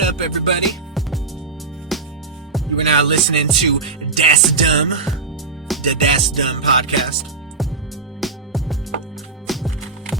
What up, everybody? You are now listening to Das Dumb, the Das Dumb podcast.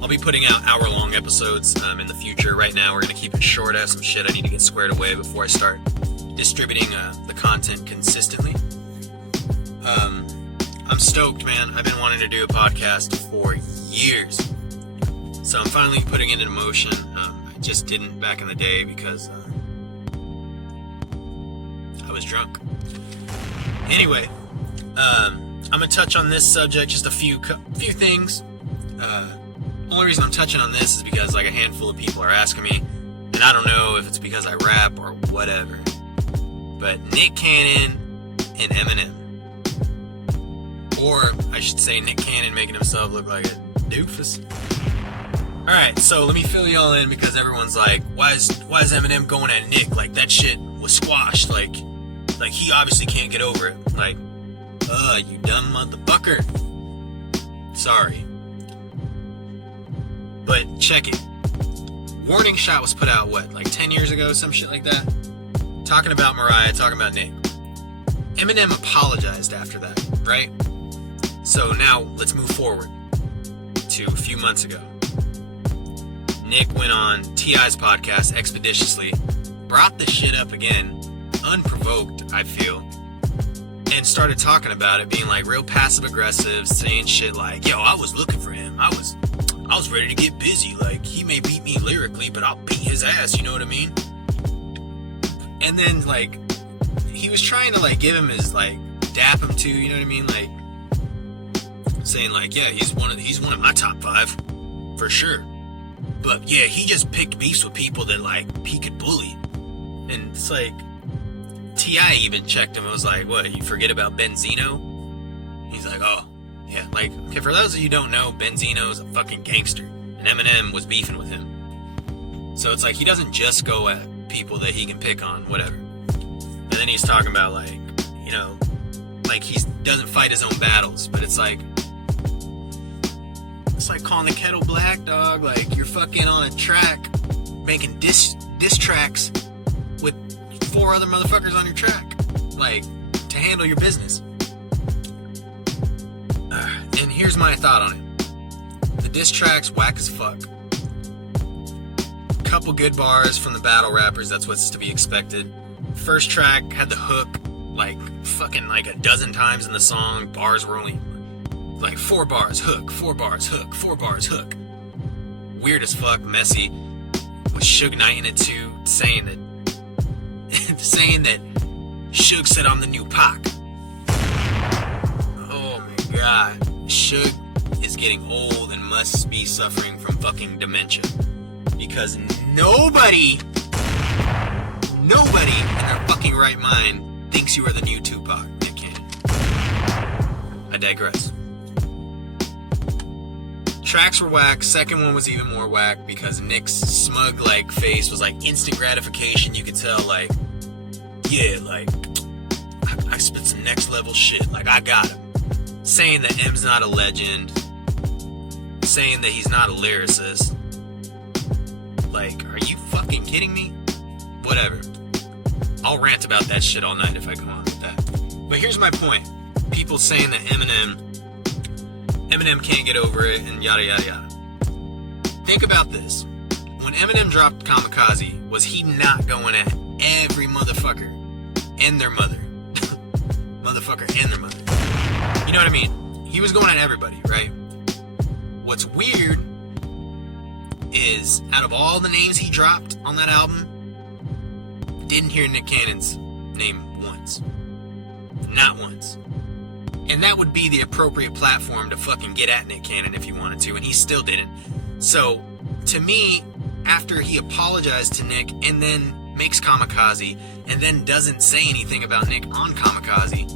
I'll be putting out hour-long episodes in the future. Right now, we're going to keep it short. I have some shit I need to get squared away before I start distributing the content consistently. I'm stoked, man. I've been wanting to do a podcast for years. So I'm finally putting it into motion. I just didn't back in the day because I was drunk. Anyway, I'm going to touch on this subject, just a few things. Only reason I'm touching on this is because like a handful of people are asking me, and I don't know if it's because I rap or whatever, but Nick Cannon and Eminem. Or I should say Nick Cannon making himself look like a doofus. Alright, so let me fill y'all in because everyone's like, why is Eminem going at Nick? Like, that shit was squashed. Like he obviously can't get over it. Like, you dumb motherfucker. Sorry. But check it. Warning shot was put out, what, like 10 years ago? Some shit like that? Talking about Mariah, talking about Nick. Eminem apologized after that, right? So now, let's move forward to a few months ago. Nick went on T.I.'s podcast, Expeditiously, brought this shit up again, unprovoked, I feel, and started talking about it, being like real passive-aggressive, saying shit like, yo, I was looking for him, I was ready to get busy, like, he may beat me lyrically, but I'll beat his ass, you know what I mean? And then, like, he was trying to, like, give him his, like, dap him too, you know what I mean? Like, saying, like, yeah, he's one of my top 5, for sure. But, yeah, he just picked beefs with people that, like, he could bully. And it's like, T.I. even checked him and was like, what, you forget about Benzino? He's like, oh, yeah, like, okay, for those of you who don't know, Benzino's a fucking gangster. And Eminem was beefing with him. So it's like, he doesn't just go at people that he can pick on, whatever. And then he's talking about, like, you know, like, he doesn't fight his own battles, but it's like calling the kettle black, dog. Like, you're fucking on a track making diss tracks with 4 other motherfuckers on your track, like, to handle your business. And here's my thought on it. The diss tracks whack as fuck. Couple good bars from the battle rappers, that's what's to be expected. First track had the hook like fucking like a dozen times in the song. Bars were only like 4 bars, hook, 4 bars, hook, 4 bars, hook. Weird as fuck, messy. With Suge Knight in it too, saying that Suge said I'm the new Pac. Oh my god. Suge is getting old and must be suffering from fucking dementia. Because nobody in their fucking right mind thinks you are the new Tupac, Nick Cannon. I digress. Tracks were whack. Second one was even more whack because Nick's smug like face was like instant gratification. You could tell like, yeah, like I spit some next level shit. Like I got him. Saying that M's not a legend. Saying that he's not a lyricist. Like, are you fucking kidding me? Whatever. I'll rant about that shit all night if I go on with that. But here's my point. People saying that Eminem can't get over it and yada yada yada. Think about this. When Eminem dropped Kamikaze, was he not going at every motherfucker and their mother? Motherfucker and their mother. You know what I mean? He was going at everybody, right? What's weird is, out of all the names he dropped on that album, didn't hear Nick Cannon's name once. Not once. And that would be the appropriate platform to fucking get at Nick Cannon if you wanted to, and he still didn't. So, to me, after he apologized to Nick and then makes Kamikaze and then doesn't say anything about Nick on Kamikaze,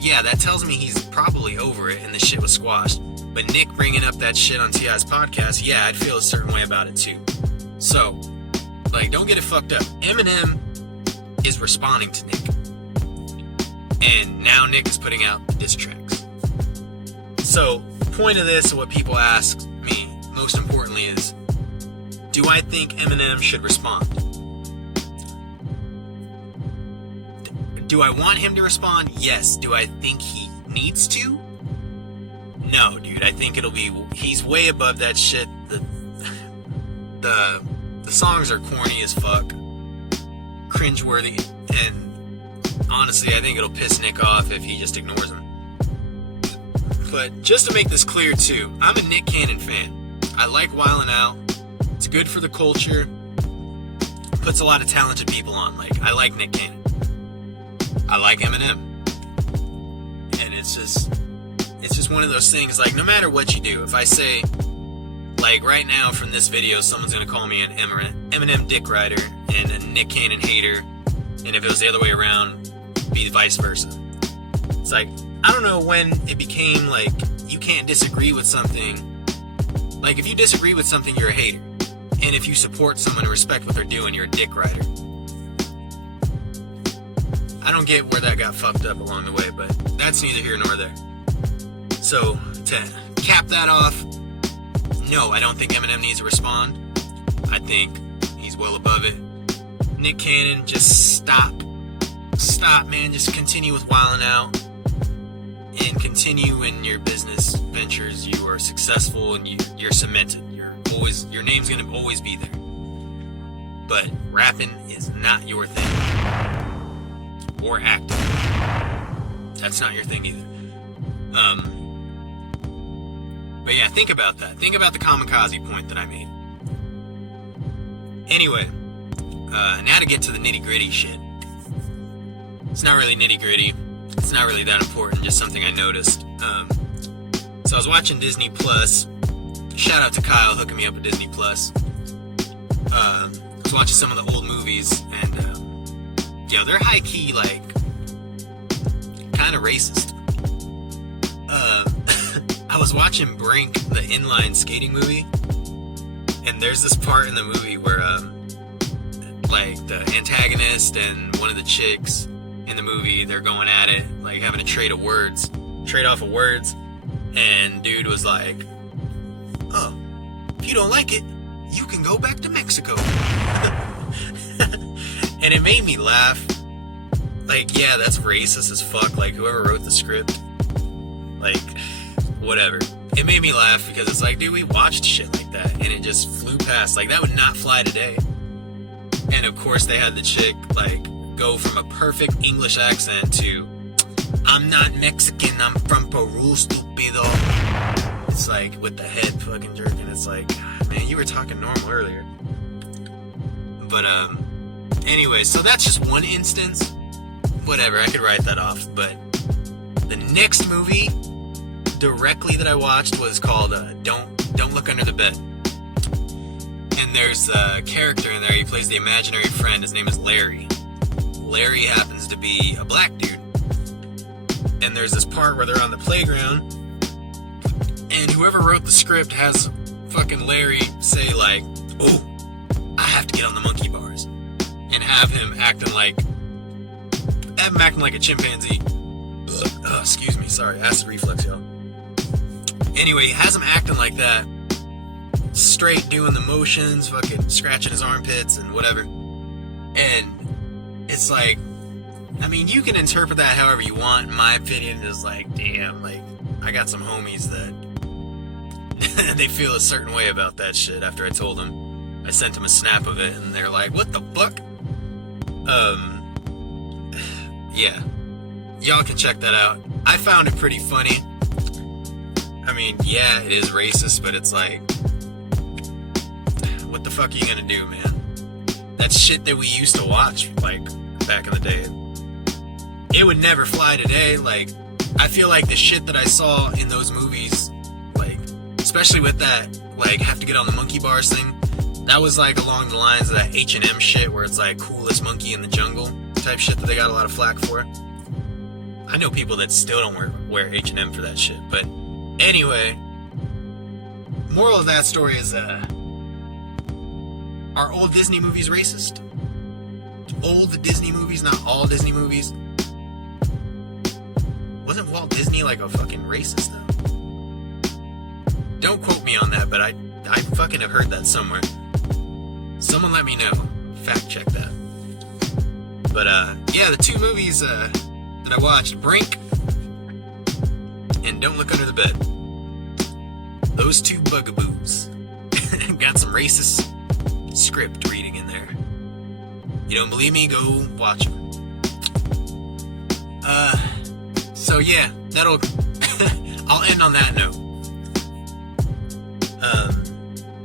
yeah, that tells me he's probably over it and the shit was squashed. But Nick bringing up that shit on T.I.'s podcast, yeah, I'd feel a certain way about it too. So, like, don't get it fucked up. Eminem is responding to Nick. And now Nick is putting out diss tracks. So, the point of this, what people ask me, most importantly, is, do I think Eminem should respond? Do I want him to respond? Yes. Do I think he needs to? No, dude. I think he's way above that shit. The songs are corny as fuck, cringeworthy, and honestly, I think it'll piss Nick off if he just ignores him. But just to make this clear too, I'm a Nick Cannon fan. I like Wildin' Out. It's good for the culture. Puts a lot of talented people on. Like, I like Nick Cannon. I like Eminem. And it's just one of those things, like, no matter what you do, if I say, like, right now from this video, someone's gonna call me an Eminem dick rider and a Nick Cannon hater, and if it was the other way around, be vice versa. It's like, I don't know when it became, like, you can't disagree with something. Like, if you disagree with something, you're a hater. And if you support someone and respect what they're doing, you're a dick rider. I don't get where that got fucked up along the way, but that's neither here nor there. So, to cap that off, no, I don't think Eminem needs to respond. I think he's well above it. Nick Cannon, just stop. Stop, man. Just continue with Wildin' Out. And continue in your business ventures. You are successful and you're cemented. Your name's gonna always be there. But rapping is not your thing. Or acting. That's not your thing either. But yeah, think about that. Think about the kamikaze point that I made. Anyway, now to get to the nitty gritty shit. It's not really nitty gritty. It's not really that important, just something I noticed. So I was watching Disney Plus. Shout out to Kyle hooking me up with Disney Plus. I was watching some of the old movies, and they're high key, like, kind of racist. I was watching Brink, the inline skating movie, and there's this part in the movie where, like, the antagonist and one of the chicks in the movie, they're going at it, like, having a trade off of words, and dude was like, oh, if you don't like it, you can go back to Mexico. And it made me laugh. Like, yeah, that's racist as fuck. Like, whoever wrote the script, like, whatever. It made me laugh because it's like, dude, we watched shit like that and it just flew past. Like, that would not fly today. And of course they had the chick, like, go from a perfect English accent to, I'm not Mexican, I'm from Peru, stupido. It's like, with the head fucking jerking, it's like, man, you were talking normal earlier. But, anyway, so that's just one instance. Whatever, I could write that off. But the next movie directly that I watched was called Don't Look Under the Bed. And there's a character in there, he plays the imaginary friend, his name is Larry. Larry happens to be a black dude. And there's this part where they're on the playground, and whoever wrote the script has fucking Larry say, like, oh, I have to get on the monkey bars. And have him acting like a chimpanzee. Excuse me, sorry, acid reflux, y'all. Anyway, he has him acting like that, straight doing the motions, fucking scratching his armpits and whatever. And it's like, I mean, you can interpret that however you want. In my opinion, is like, damn, like, I got some homies that they feel a certain way about that shit after I told them. I sent them a snap of it, and they're like, what the fuck? Yeah. Y'all can check that out. I found it pretty funny. I mean, yeah, it is racist, but it's like, what the fuck are you gonna do, man? That's shit that we used to watch, like, back in the day. It would never fly today. Like, I feel like the shit that I saw in those movies, like, especially with that, like, have to get on the monkey bars thing, that was, like, along the lines of that H&M shit where it's, like, coolest monkey in the jungle type shit that they got a lot of flack for. I know people that still don't wear H&M for that shit, but anyway, moral of that story is, are old Disney movies racist? Old Disney movies, not all Disney movies. Wasn't Walt Disney like a fucking racist though? Don't quote me on that, but I fucking have heard that somewhere. Someone let me know. Fact check that. But yeah, the two movies that I watched, Brink and Don't Look Under the Bed. Those two bugaboos. Got some racist script reading in there. You don't believe me? Go watch them. So yeah, that'll I'll end on that note.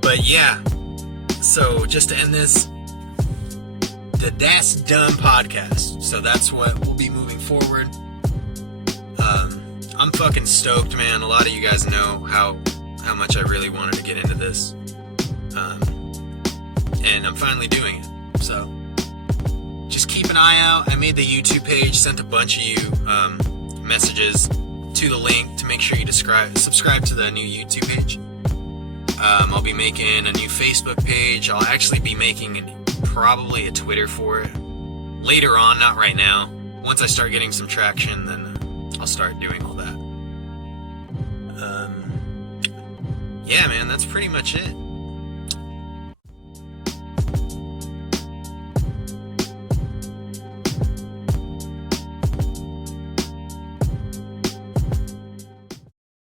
But yeah, so just to end this, the That's Dumb podcast. So that's what we'll be moving forward. I'm fucking stoked, man. A lot of you guys know how much I really wanted to get into this. And I'm finally doing it. So just keep an eye out. I made the YouTube page, sent a bunch of you messages to the link to make sure you subscribe to the new YouTube page. I'll be making a new Facebook page. I'll actually be making probably a Twitter for it later on, not right now. Once I start getting some traction, then I'll start doing all that. Yeah, man, that's pretty much it.